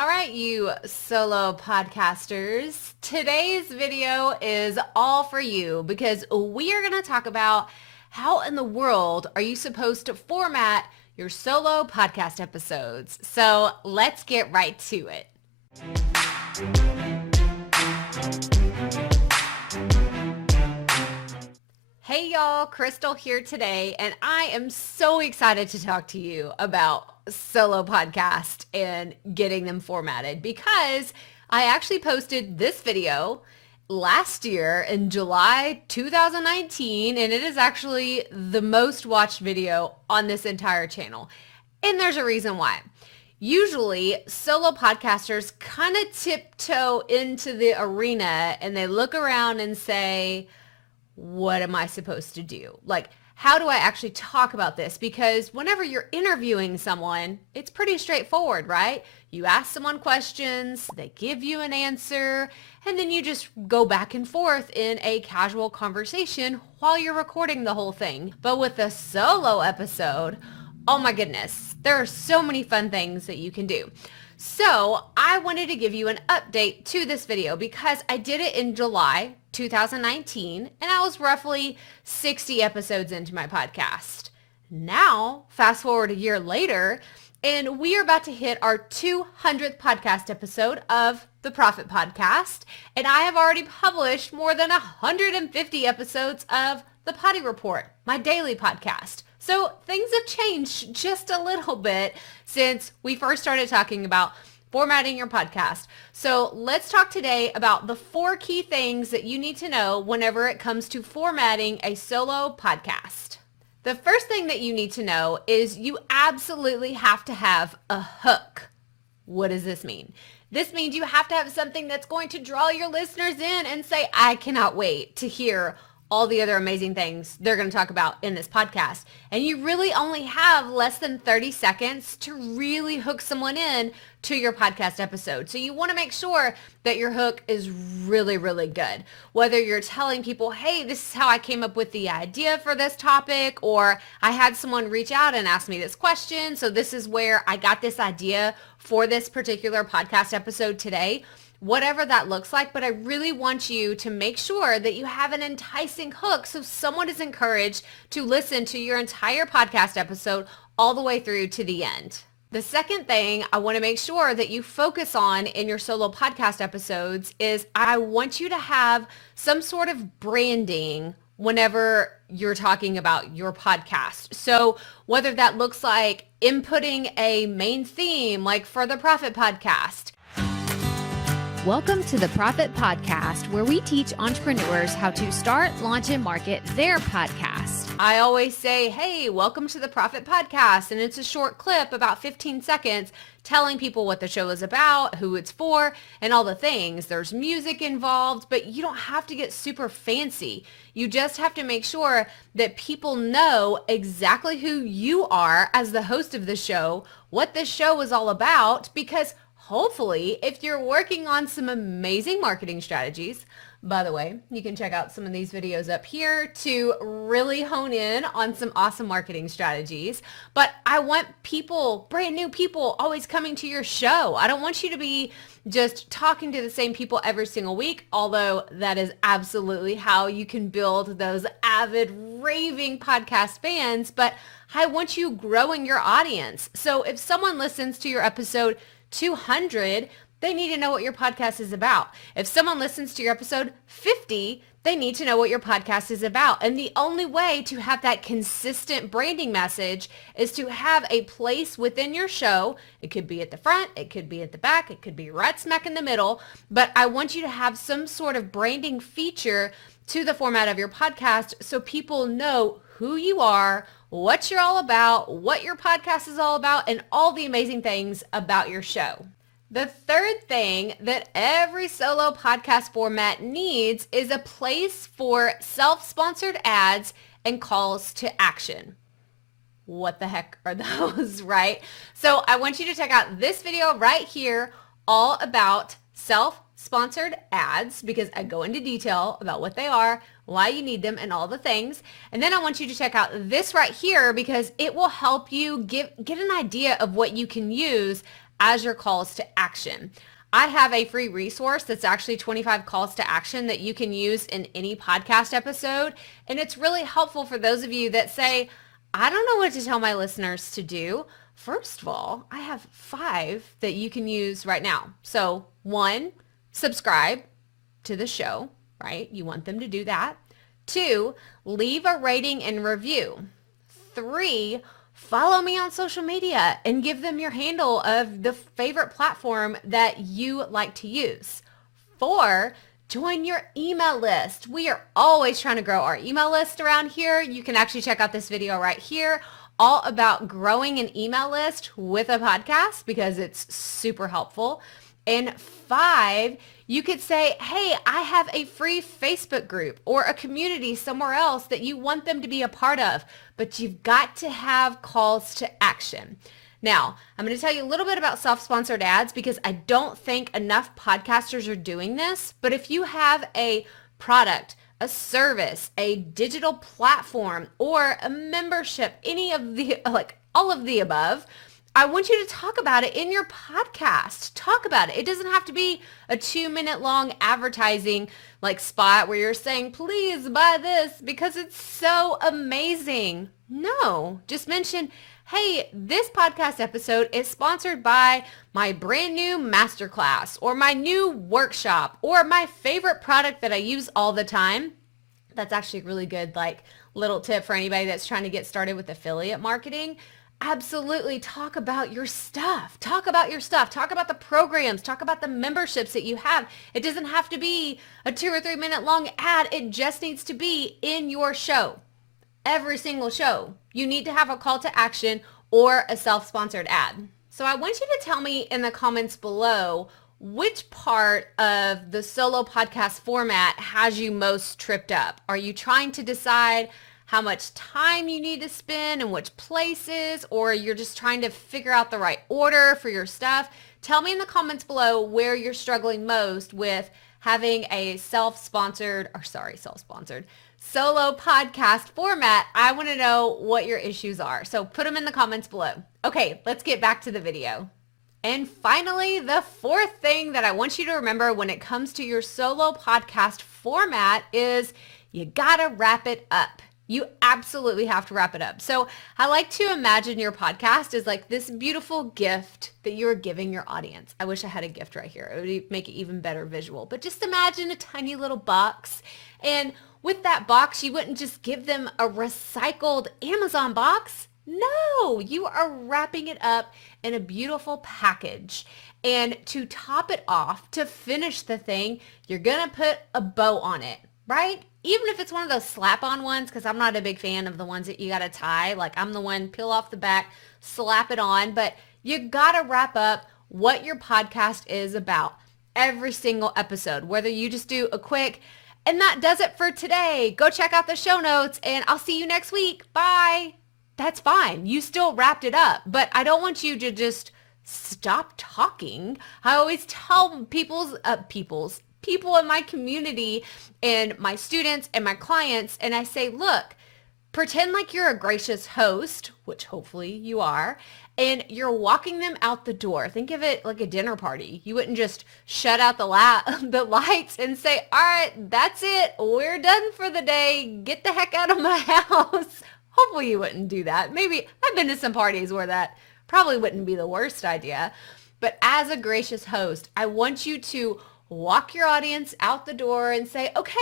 All right, you solo podcasters, today's video is all for you because we are going to talk about how in the world are you supposed to format your solo podcast episodes. So let's get right to it. Hey y'all, Crystal here today, and I am so excited to talk to you about solo podcast and getting them formatted because I actually posted this video last year in July 2019, and it is actually the most watched video on this entire channel. And there's a reason why. Usually solo podcasters kind of tiptoe into the arena and they look around and say, what am I supposed to do? Like, how do I actually talk about this? Because whenever you're interviewing someone, it's pretty straightforward, right? You ask someone questions, they give you an answer, and then you just go back and forth in a casual conversation while you're recording the whole thing. But with a solo episode, oh my goodness, there are so many fun things that you can do. So I wanted to give you an update to this video because I did it in July 2019 and I was roughly 60 episodes into my podcast. Now, fast forward a year later, and we are about to hit our 200th podcast episode of the Proffitt podcast. And I have already published more than 150 episodes of the Potty Report, my daily podcast. So things have changed just a little bit since we first started talking about formatting your podcast. So let's talk today about the 4 key things that you need to know whenever it comes to formatting a solo podcast. The first thing that you need to know is you absolutely have to have a hook. What does this mean? This means you have to have something that's going to draw your listeners in and say, I cannot wait to hear all the other amazing things they're going to talk about in this podcast. And you really only have less than 30 seconds to really hook someone in to your podcast episode. So you want to make sure that your hook is really, really good. Whether you're telling people, hey, this is how I came up with the idea for this topic, or I had someone reach out and ask me this question, so this is where I got this idea for this particular podcast episode today. Whatever that looks like, but I really want you to make sure that you have an enticing hook so someone is encouraged to listen to your entire podcast episode all the way through to the end. The second thing I want to make sure that you focus on in your solo podcast episodes is I want you to have some sort of branding whenever you're talking about your podcast. So whether that looks like inputting a main theme, like for the Proffitt podcast. Welcome to the Proffitt Podcast, where we teach entrepreneurs how to start, launch, and market their podcast. I always say, hey, welcome to the Proffitt Podcast. And it's a short clip, about 15 seconds, telling people what the show is about, who it's for, and all the things. There's music involved, but you don't have to get super fancy. You just have to make sure that people know exactly who you are as the host of the show, what this show is all about, because hopefully, if you're working on some amazing marketing strategies, by the way, you can check out some of these videos up here to really hone in on some awesome marketing strategies. But I want people, brand new people, always coming to your show. I don't want you to be just talking to the same people every single week, although that is absolutely how you can build those avid, raving podcast fans. But I want you growing your audience. So if someone listens to your episode 200, they need to know what your podcast is about. If someone listens to your episode 50, they need to know what your podcast is about. And the only way to have that consistent branding message is to have a place within your show. It could be at the front, it could be at the back, it could be right smack in the middle. But I want you to have some sort of branding feature to the format of your podcast so people know who you are, what you're all about, what your podcast is all about, and all the amazing things about your show. The third thing that every solo podcast format needs is a place for self-sponsored ads and calls to action. What the heck are those, right? So I want you to check out this video right here all about self-sponsored ads because I go into detail about what they are, why you need them, and all the things. And then I want you to check out this right here because it will help you get an idea of what you can use as your calls to action. I have a free resource that's actually 25 calls to action that you can use in any podcast episode. And it's really helpful for those of you that say, I don't know what to tell my listeners to do. First of all, I have 5 that you can use right now. So 1, subscribe to the show, right? You want them to do that. 2, leave a rating and review. 3, follow me on social media and give them your handle of the favorite platform that you like to use. 4, join your email list. We are always trying to grow our email list around here. You can actually check out this video right here, all about growing an email list with a podcast because it's super helpful. And 5, you could say, hey, I have a free Facebook group or a community somewhere else that you want them to be a part of, but you've got to have calls to action. Now, I'm going to tell you a little bit about self-sponsored ads because I don't think enough podcasters are doing this. But if you have a product, a service, a digital platform, or a membership, any of the, like all of the above, I want you to talk about it in your podcast. Talk about it. It doesn't have to be a 2-minute long advertising like spot where you're saying, please buy this because it's so amazing. No, just mention, hey, this podcast episode is sponsored by my brand new masterclass or my new workshop or my favorite product that I use all the time. That's actually a really good like little tip for anybody that's trying to get started with affiliate marketing. Absolutely talk about your stuff. Talk about your stuff. Talk about the programs. Talk about the memberships that you have. It doesn't have to be a 2 or 3 minute long ad. It just needs to be in your show. Every single show, you need to have a call to action or a self-sponsored ad. So I want you to tell me in the comments below which part of the solo podcast format has you most tripped up. Are you trying to decide how much time you need to spend and which places, or you're just trying to figure out the right order for your stuff? Tell me in the comments below where you're struggling most with having a self-sponsored solo podcast format. I want to know what your issues are. So put them in the comments below. Okay, let's get back to the video. And finally, the 4th thing that I want you to remember when it comes to your solo podcast format is you gotta wrap it up. You absolutely have to wrap it up. So I like to imagine your podcast as like this beautiful gift that you're giving your audience. I wish I had a gift right here. It would make it even better visual. But just imagine a tiny little box. And with that box, you wouldn't just give them a recycled Amazon box. No, you are wrapping it up in a beautiful package. And to top it off, to finish the thing, you're going to put a bow on it, right? Even if it's one of those slap-on ones, because I'm not a big fan of the ones that you got to tie. Like I'm the one, peel off the back, slap it on. But you got to wrap up what your podcast is about every single episode, whether you just do a quick, and that does it for today. Go check out the show notes and I'll see you next week. Bye. That's fine. You still wrapped it up, but I don't want you to just stop talking. I always tell people in my community and my students and my clients, and I say, look, pretend like you're a gracious host, which hopefully you are, and you're walking them out the door. Think of it like a dinner party. You wouldn't just shut out the lights and say, all right, that's it. We're done for the day. Get the heck out of my house. Hopefully you wouldn't do that. Maybe I've been to some parties where that probably wouldn't be the worst idea. But as a gracious host, I want you to walk your audience out the door and say, okay,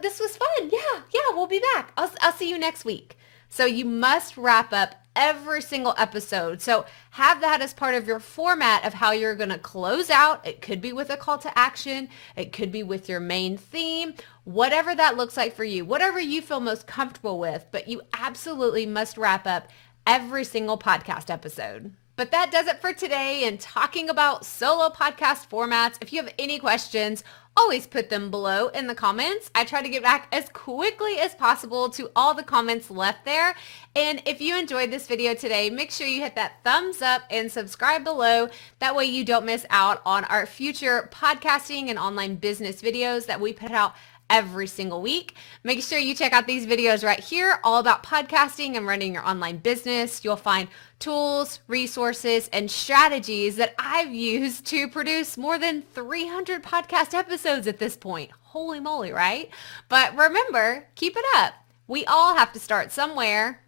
this was fun. Yeah, we'll be back. I'll see you next week. So you must wrap up every single episode. So have that as part of your format of how you're going to close out. It could be with a call to action. It could be with your main theme, whatever that looks like for you, whatever you feel most comfortable with, but you absolutely must wrap up every single podcast episode. But that does it for today in talking about solo podcast formats. If you have any questions, always put them below in the comments. I try to get back as quickly as possible to all the comments left there. And if you enjoyed this video today, make sure you hit that thumbs up and subscribe below. That way you don't miss out on our future podcasting and online business videos that we put out every single week. Make sure you check out these videos right here, all about podcasting and running your online business. You'll find tools, resources, and strategies that I've used to produce more than 300 podcast episodes at this point. Holy moly, right? But remember, keep it up. We all have to start somewhere.